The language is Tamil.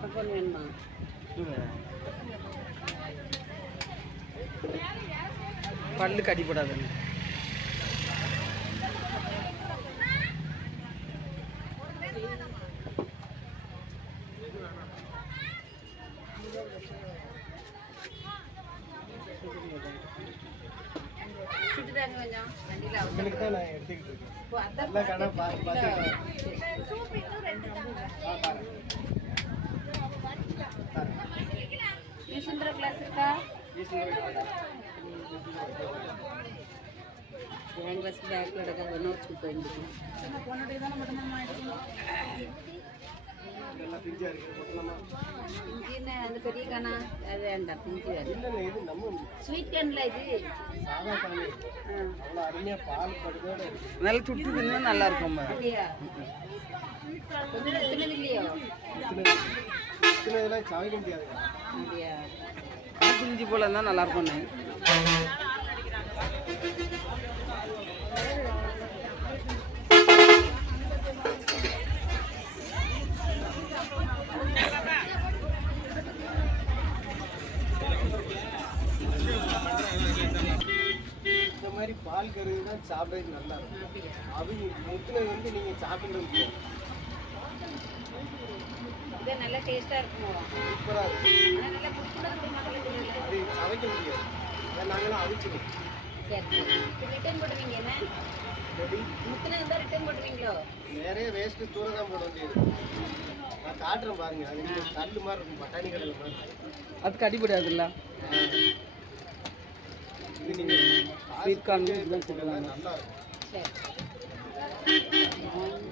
பக்கம் வேணுமா பல்லு தான் நான் எடுத்துக்கிட்டு இருக்கேன். டியூஷன் கிளாஸ் இருக்கா என் கிளாஸ் பேக்கில் எடுக்க நோட்ஸ் பிஞ்சின்னு அந்த பெரிய கானா? அது வேண்டாம் பிஞ்சு நம்ம ஸ்வீட் கேன்ல இது. நல்லா சுட்டு தின்னா நல்லா இருக்கும் இல்லையோ இதெல்லாம் சமைக்க முடியாது அப்படியா பிஞ்சி போல இருந்தால் நல்லா இருக்கும்ண்ணே இந்த மாதிரி பால் கருது தான் சாப்பிட்றதுக்கு நல்லா இருக்கும். அவங்க முத்துனது வந்து நீங்க சாப்பிட முடியாது நல்லா டேஸ்ட்டாக இருக்குமோ சூப்பரா இருக்கும். ஆனால் நல்லா குடுக்குறது சமைக்க முடியாது. நாங்களாம் சரி ரிட்டர்ன் போடுவீங்க என்ன? முத்தினா இருந்தால் ரிட்டர்ன் போடுவீங்களோ நிறைய வேஸ்ட் தூர தான் போட வேண்டியது. நான் காட்டுறேன் பாருங்க. அது கல்லு மாதிரி இருக்கும் பட்டாணி கடல் மாதிரி அது கடிப்படாதுல்ல இது நீங்க ஸ்வீட் கார்ன் தான் சொல்லுவாங்க நல்லா இருக்கும். சரி.